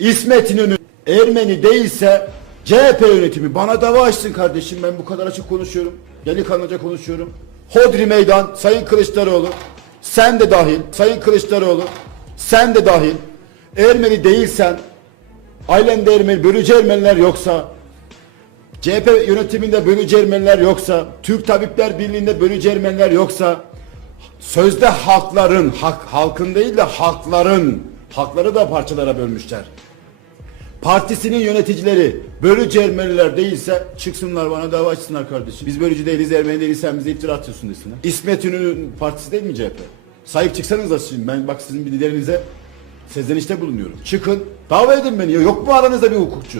İsmet İnönü Ermeni değilse CHP yönetimi bana dava açsın kardeşim. Ben bu kadar açık konuşuyorum. Delikanlıca konuşuyorum. Hodri meydan Sayın Kılıçdaroğlu. Sen de dahil. Sayın Kılıçdaroğlu sen de dahil. Ermeni değilsen ailende Ermeni bölücü Ermeniler yoksa CHP yönetiminde bölücü Ermeniler yoksa Türk Tabipler Birliği'nde bölücü Ermeniler yoksa sözde halkların hak, halkın değil de halkların halkları da parçalara bölmüşler. Partisinin yöneticileri bölücü Ermeniler değilse çıksınlar bana dava açsınlar kardeşim. Biz bölücü değiliz Ermeni değiliz sen bize iftira atıyorsun desinler. İsmet İnönü'nün partisi değil mi CHP? Sahip çıksanız da şimdi ben bak sizin bilgilerinize sezlenişte bulunuyorum. Çıkın dava edin beni yok mu aranızda bir hukukçu?